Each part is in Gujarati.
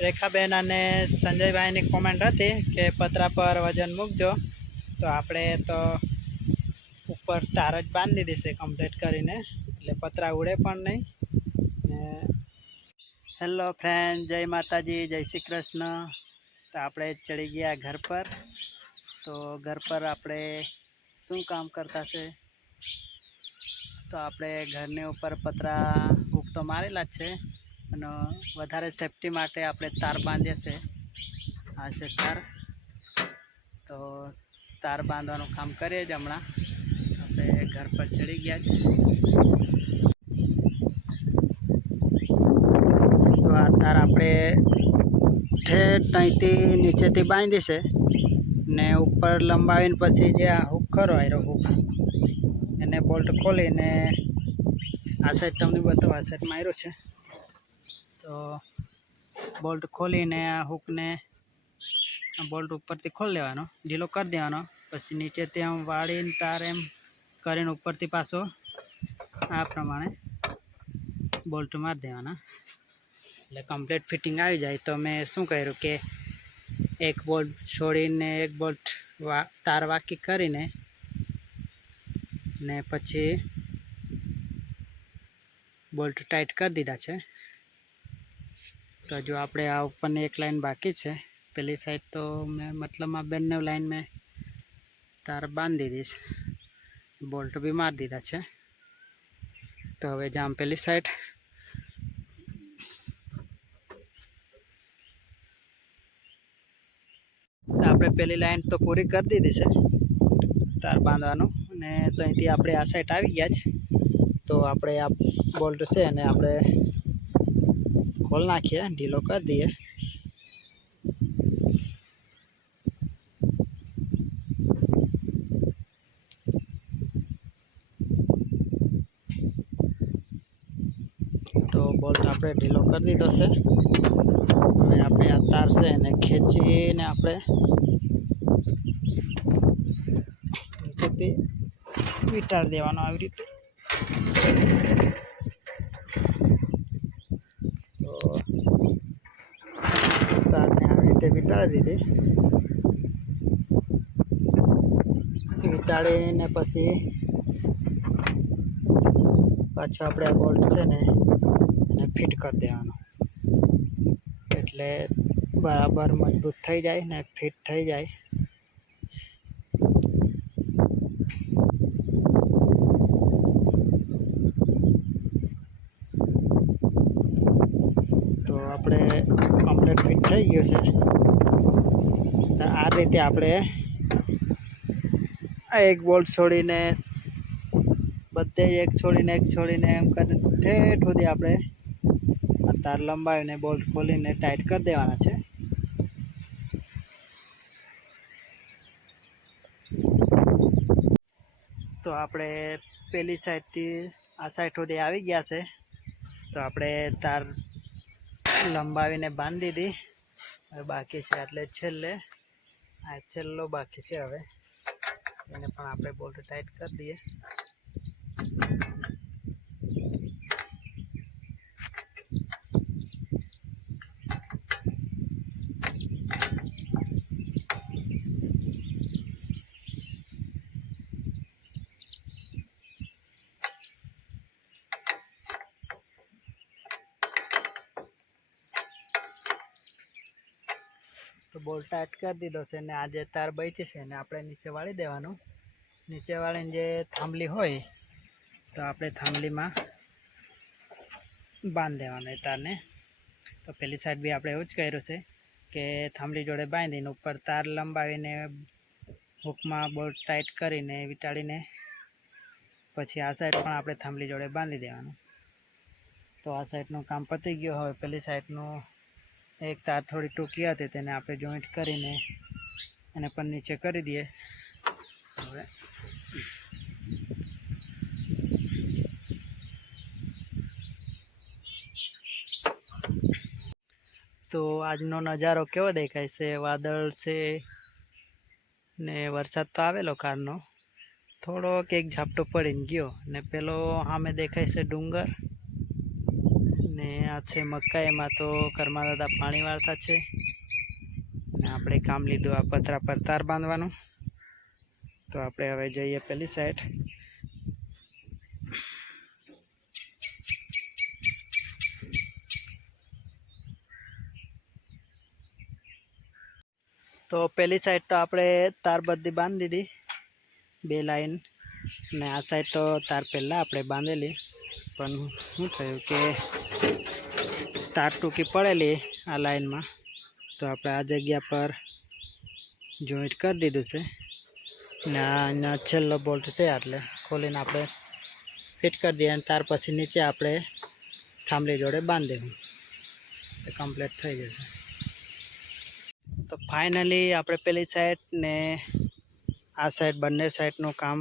રેખાબેન અને સંજયભાઈની કોમેન્ટ હતી કે પતરા પર વજન મૂકજો. તો આપણે તો ઉપર તાર જ બાંધી છે કમ્પ્લીટ કરીને. એટલે પતરા ઉડે પણ નહીં. ને હેલો ફ્રેન્ડ જય માતાજી, જય શ્રી કૃષ્ણ. તો આપણે ચડી ગયા ઘર પર. તો ઘર પર આપણે શું કામ કરતા છે? તો આપણે ઘરની ઉપર પતરા હૂક તો મારેલા જ છે. અને વધારે સેફટી માટે આપણે તાર બાંધીએ છે. આ છે તાર. તો તાર બાંધવાનું કામ કરીએ જ હમણાં. આપણે ઘર પર ચડી ગયા તો આ તાર આપણે ઠેઠ અહીંથી નીચેથી બાંધી છે ને ઉપર લંબાવીને પછી જે આ હુક ખરો આયરો હુક એને બોલ્ટ ખોલીને આ સાઈડ તમને બધો આ સાઈડ માર્યો છે. તો બોલ્ટ ખોલીને, આ હુકને બોલ્ટ ઉપરથી ખોલી લેવાનો, ઢીલો કરી દેવાનો. પછી નીચેથી આમ વાળીને તાર એમ કરીને ઉપરથી પાછો આ પ્રમાણે બોલ્ટ મારી દેવાના. એટલે કમ્પ્લીટ ફિટિંગ આવી જાય. તો મેં શું કર્યું કે એક બોલ્ટ છોડીને, એક બોલ્ટ તાર વાકી કરીને ને પછી બોલ્ટ ટાઈટ કરી દીધા છે. તો જો આપણે આ ઉપરની એક લાઈન બાકી છે, પેલી સાઈડ તો મેં મતલબમાં બંને લાઈન મેં તાર બાંધી દઈશ, બોલ્ટ બી મારી દીધા છે. તો હવે જામ પેલી સાઈડ આપણે પેલી લાઈન તો પૂરી કરી દીધી છે, તાર બાંધવાનું. અને ત્યાંથી આપણે આ સાઈડ આવી ગયા છે તો આપણે આ બોલ્ટ છે અને આપણે ખોલ નાખીએ, ઢીલો કરી દઈએ. તો બોલ્ટ આપણે ઢીલો કરી દીધો છે. હવે આપણે આ તાર છે એને ખેંચીને આપણે વિટાડી દેવાનો આવી રીતે તો તારને આવી દીધી. વીંટાળીને પછી પાછો આપણે આ બોલ્ટ છે ને, એને ફિટ કરી દેવાનો. એટલે બરાબર મજબૂત થઈ જાય ને, ફિટ થઈ જાય. તો આપણે કમ્પ્લીટ ફિટ થઈ ગયું છે. રીતે આપણે એક બોલ્ટ છોડીને, બધે એક છોડીને એક છોડીને એમ કરીને ઠેઠ સુધી આપણે આ તાર લંબાવીને બોલ્ટ ખોલીને ટાઈટ કરી દેવાના છે. તો આપણે પેલી સાઈડથી, આ સાઈડ સુધી આવી ગયા છે. તો આપણે તાર લંબાવીને બાંધી દીધી. બાકી છે એટલે છેલ્લે આ છેલ્લો બાકી છે હવે. એને પણ આપણે બોલ્ટ ટાઈટ કરી દઈએ. તો બોલ ટાઈટ કરી દીધો છે ને આ જે તાર બચી છે એને આપણે નીચે વાળી દેવાનું. નીચે વાળીને જે થાંભલી હોય, તો આપણે થાંભલીમાં બાંધી દેવાનો એ તારને. તો પેલી સાઈડ બી આપણે એવું જ કર્યું છે કે થાંભલી જોડે બાંધીને ઉપર તાર લંબાવીને હૂકમાં બોલ્ટ ટાઈટ કરીને વીંટાળીને પછી આ સાઈડ પણ આપણે થાંભલી જોડે બાંધી દેવાનું. તો આ સાઈડનું કામ પતી ગયું. હવે પેલી સાઈડનું એક તાર થોડી ટૂંકી હતી તેને આપણે જોઈન્ટ કરીને એને પણ નીચે કરી દઈએ. હવે. તો આજનો નજારો કેવો દેખાય છે? વાદળ છે ને વરસાદ તો આવેલો કારનો. થોડોક એક ઝાપટો પડીને ગયો ને પેલો સામે દેખાય છે ડુંગર. ને આ છે મકાઈ, એમાં તો કરમા દાદા પાણી વાળતા છે. અને આપણે કામ લીધું આ પતરા પર તાર બાંધવાનું. તો આપણે હવે જઈએ પેલી સાઈડ તો પેલી સાઈડ તો આપણે તાર બધી બાંધી દીધી. બે લાઈન. ને આ સાઈડ તો તાર પહેલાં આપણે બાંધેલી. પણ શું થયું કે તાર ટૂંકી પડેલી આ લાઈનમાં. તો આપણે આ જગ્યા પર જોઈન્ટ કરી દીધું છે. ને આ છેલ્લો બોલ્ટ છે એટલે ખોલીને આપણે ફિટ કરી દઈએ અને ત્યાર પછી નીચે આપણે થાંભલી જોડે બાંધી એ કમ્પ્લીટ થઈ જશે તો ફાઇનલી આપણે પેલી સાઈડ ને આ સાઈડ બંને સાઈડનું કામ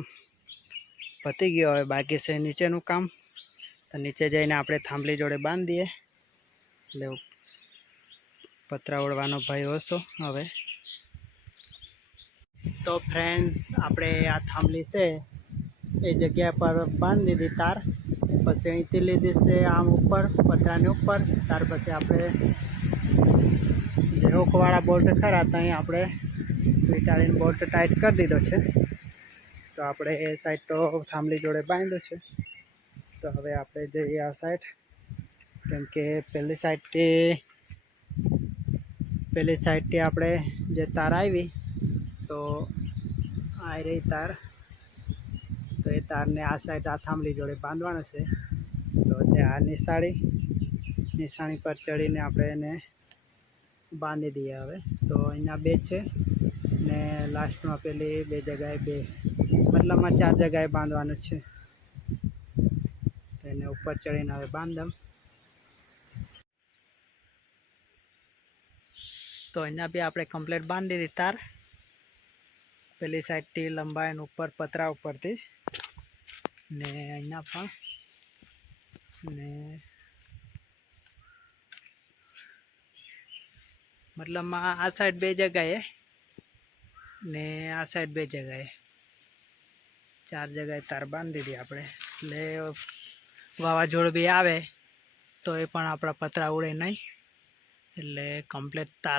પતી ગયું. હવે બાકી છે નીચેનું કામ. તો નીચે જઈને આપણે થાંભલી જોડે બાંધીએ. એટલે પતરા ઓળવાનો ભય ઓછો હવે. તો ફ્રેન્ડ્સ આપણે આ થાંભલી છે, એ જગ્યા પર બાંધી દીધી તાર. પછી અહીંથી લીધી છે આમ ઉપર, પતરાની ઉપર. ત્યાર પછી આપણે જે રોકવાળા બોલ્ટ ખરા ત્યાં આપણે વિટાળીને બોલ્ટ ટાઈટ કરી દીધો છે. તો આપણે એ સાઈડ તો થાંભલી જોડે બાંધ્યો છે. તો હવે આપણે જઈએ આ સાઈડ કેમ કે પેલી સાઈડથી પેલી સાઈડથી આપણે જે તાર આવી, તો આ રહી તાર. તો એ તારને આ સાઈડ આ થાંભલી જોડે બાંધવાનો છે. તો છે આ નિશાળી નિશાણી પર ચડીને આપણે એને બાંધી દઈએ હવે. તો અહીંયા બે છે ને લાસ્ટમાં પેલી બે જગાએ બે. મતલબમાં ચાર જગાએ બાંધવાનું છે. એને ઉપર ચડીને હવે બાંધમ. તો અહીંયા બી આપણે કમ્પ્લેટ બાંધી દીધી તાર. પેલી સાઈડથી લંબાઈને ઉપર પતરા ઉપરથી. ને અહીંયા પણ. ને મતલબમાં આ સાઈડ બે જગાએ ને આ સાઈડ બે જગાએ ચાર જગાએ તાર બાંધી દીધી આપણે. એટલે વાવાઝોડું બી આવે તો એ પણ આપણા પતરા ઉડે નહીં. એટલે કમ્પ્લેટ તાર